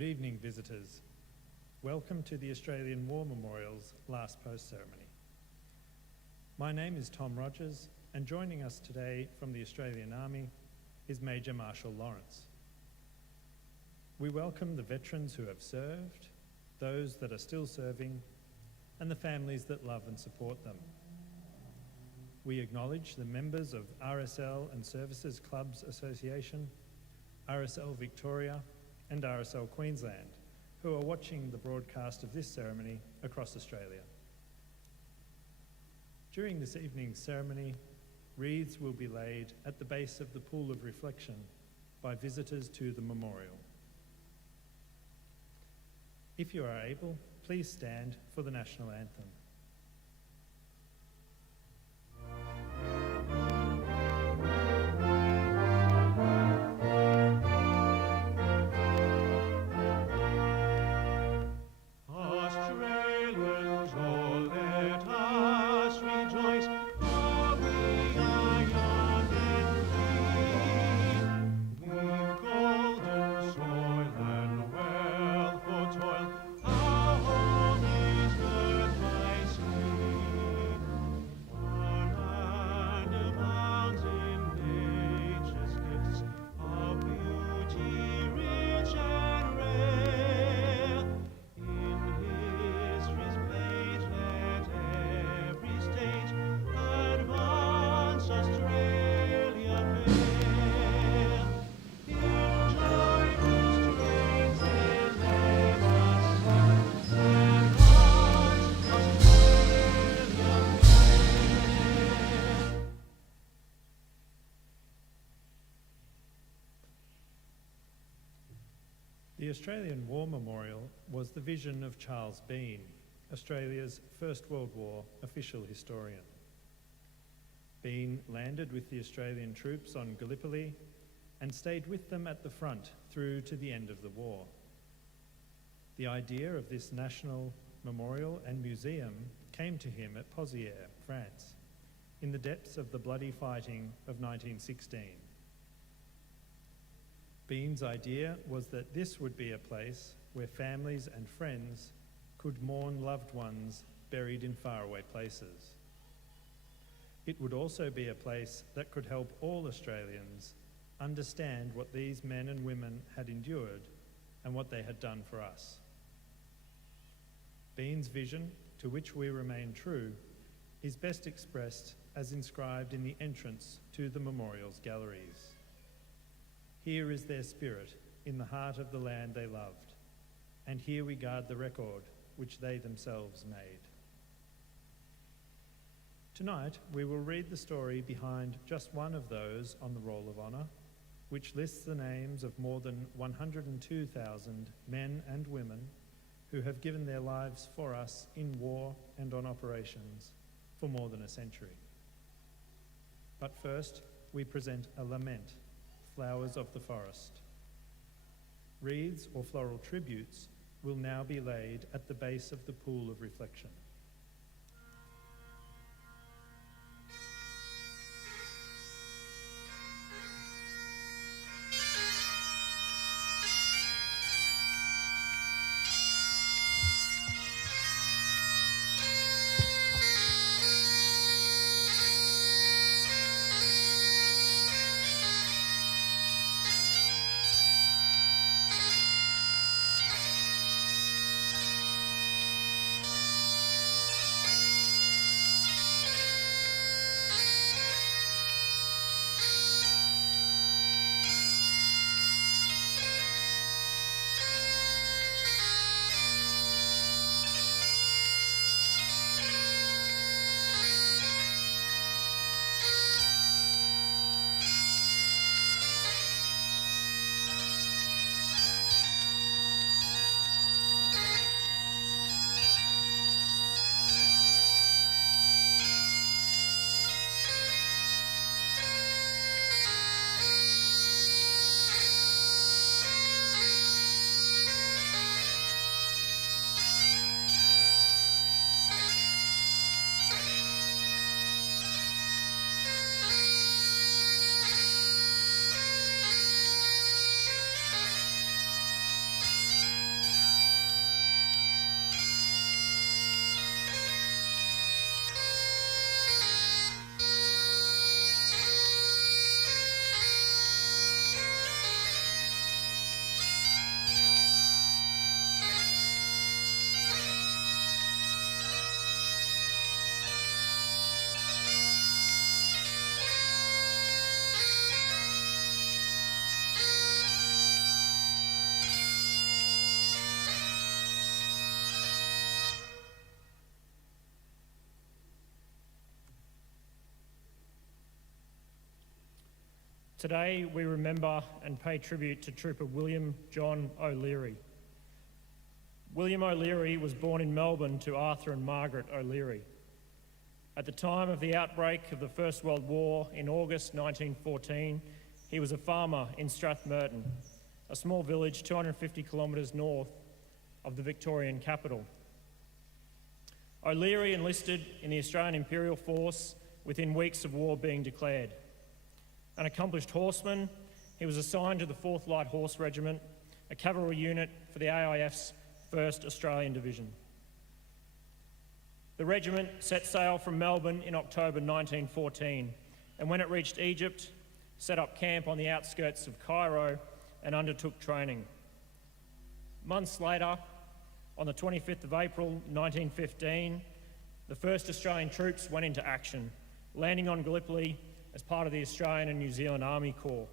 Good evening, visitors. Welcome to the Australian War Memorial's last post ceremony. My name is Tom Rogers, and joining us today from the Australian Army is Major Marshal Lawrence. We welcome the veterans who have served, those that are still serving, and the families that love and support them. We acknowledge the members of RSL and Services Clubs Association, RSL Victoria, and RSL Queensland, who are watching the broadcast of this ceremony across Australia. During this evening's ceremony, wreaths will be laid at the base of the Pool of Reflection by visitors to the memorial. If you are able, please stand for the National Anthem. The Australian War Memorial was the vision of Charles Bean, Australia's First World War official historian. Bean landed with the Australian troops on Gallipoli and stayed with them at the front through to the end of the war. The idea of this national memorial and museum came to him at Pozières, France, in the depths of the bloody fighting of 1916. Bean's idea was that this would be a place where families and friends could mourn loved ones buried in faraway places. It would also be a place that could help all Australians understand what these men and women had endured and what they had done for us. Bean's vision, to which we remain true, is best expressed as inscribed in the entrance to the memorial's galleries. Here is their spirit in the heart of the land they loved, and here we guard the record which they themselves made. Tonight, we will read the story behind just one of those on the Roll of Honour, which lists the names of more than 102,000 men and women who have given their lives for us in war and on operations for more than a century. But first, we present a lament, Flowers of the Forest. Wreaths or floral tributes will now be laid at the base of the Pool of Reflection. Today we remember and pay tribute to Trooper William John O'Leary. William O'Leary was born in Melbourne to Arthur and Margaret O'Leary. At the time of the outbreak of the First World War in August 1914, he was a farmer in Strathmerton, a small village 250 kilometres north of the Victorian capital. O'Leary enlisted in the Australian Imperial Force within weeks of war being declared. An accomplished horseman, he was assigned to the 4th Light Horse Regiment, a cavalry unit for the AIF's 1st Australian Division. The regiment set sail from Melbourne in October 1914, and when it reached Egypt, set up camp on the outskirts of Cairo and undertook training. Months later, on the 25th of April 1915, the 1st Australian troops went into action, landing on Gallipoli as part of the Australian and New Zealand Army Corps.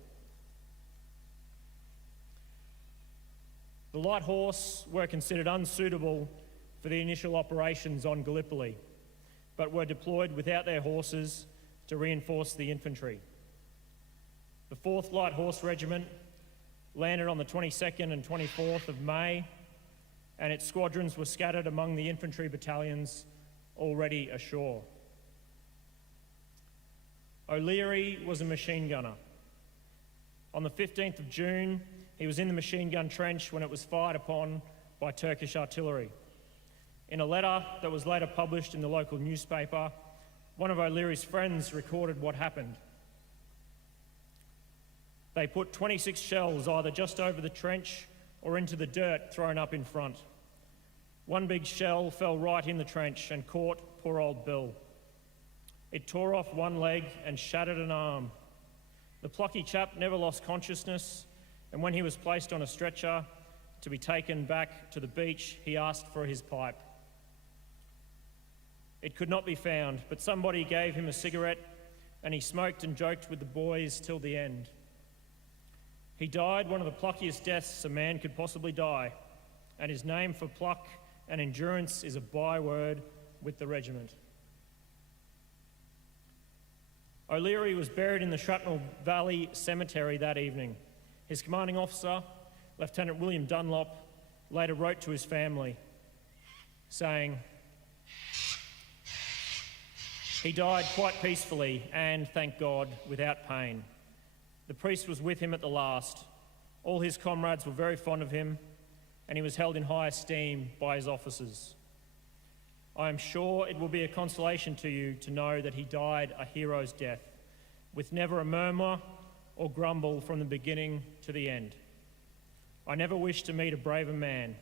The light horse were considered unsuitable for the initial operations on Gallipoli, but were deployed without their horses to reinforce the infantry. The 4th Light Horse Regiment landed on the 22nd and 24th of May, and its squadrons were scattered among the infantry battalions already ashore. O'Leary was a machine gunner. On the 15th of June, he was in the machine gun trench when it was fired upon by Turkish artillery. In a letter that was later published in the local newspaper, one of O'Leary's friends recorded what happened. They put 26 shells either just over the trench or into the dirt thrown up in front. One big shell fell right in the trench and caught poor old Bill. It tore off one leg and shattered an arm. The plucky chap never lost consciousness, and when he was placed on a stretcher to be taken back to the beach, he asked for his pipe. It could not be found, but somebody gave him a cigarette, and he smoked and joked with the boys till the end. He died one of the pluckiest deaths a man could possibly die, and his name for pluck and endurance is a byword with the regiment. O'Leary was buried in the Shrapnel Valley Cemetery that evening. His commanding officer, Lieutenant William Dunlop, later wrote to his family, saying, "He died quite peacefully and, thank God, without pain. The priest was with him at the last. All his comrades were very fond of him, and he was held in high esteem by his officers. I am sure it will be a consolation to you to know that he died a hero's death, with never a murmur or grumble from the beginning to the end. I never wish to meet a braver man.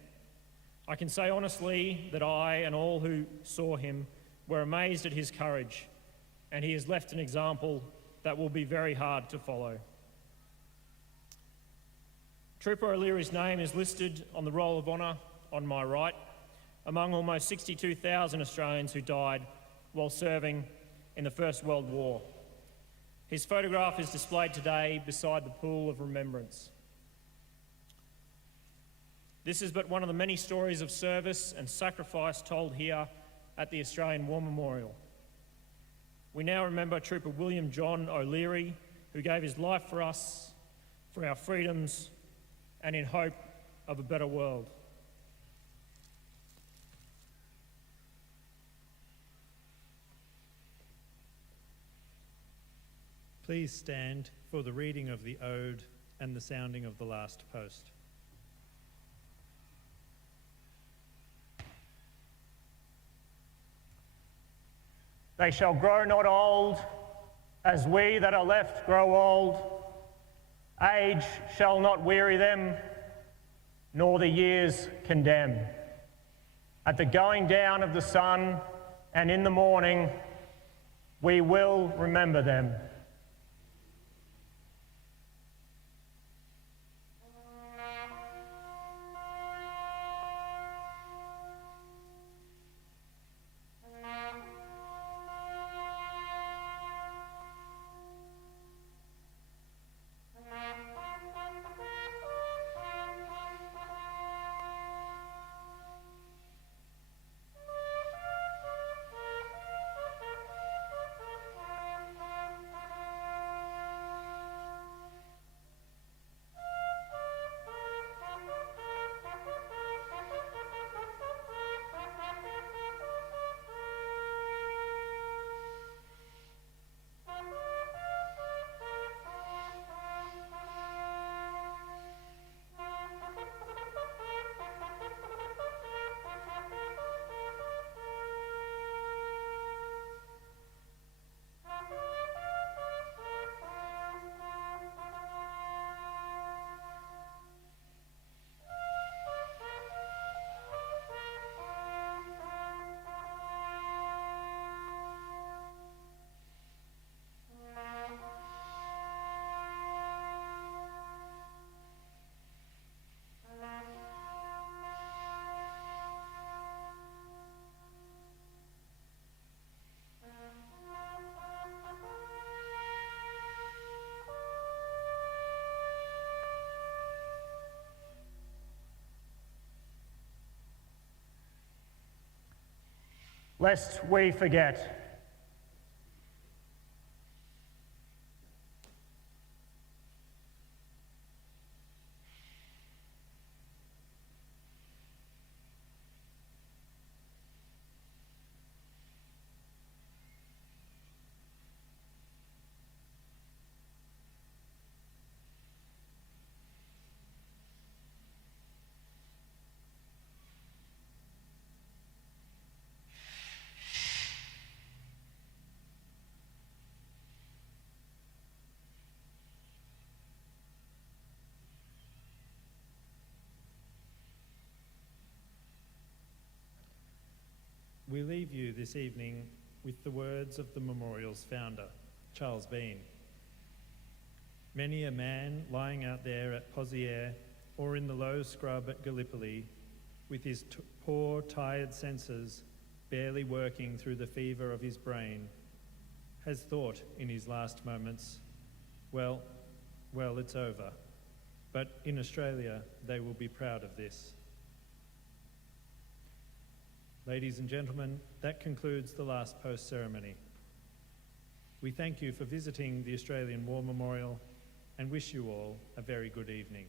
I can say honestly that I and all who saw him were amazed at his courage, and he has left an example that will be very hard to follow." Trooper O'Leary's name is listed on the Roll of Honour on my right, among almost 62,000 Australians who died while serving in the First World War. His photograph is displayed today beside the Pool of Remembrance. This is but one of the many stories of service and sacrifice told here at the Australian War Memorial. We now remember Trooper William John O'Leary, who gave his life for us, for our freedoms, and in hope of a better world. Please stand for the reading of the ode and the sounding of the last post. They shall grow not old, as we that are left grow old. Age shall not weary them, nor the years condemn. At the going down of the sun and in the morning, we will remember them. lest we forget. We leave you this evening with the words of the memorial's founder, Charles Bean. Many a man lying out there at Pozières or in the low scrub at Gallipoli, with his poor, tired senses barely working through the fever of his brain, has thought in his last moments, well, it's over. But in Australia, they will be proud of this. Ladies and gentlemen, that concludes the last post ceremony. We thank you for visiting the Australian War Memorial and wish you all a very good evening.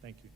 Thank you.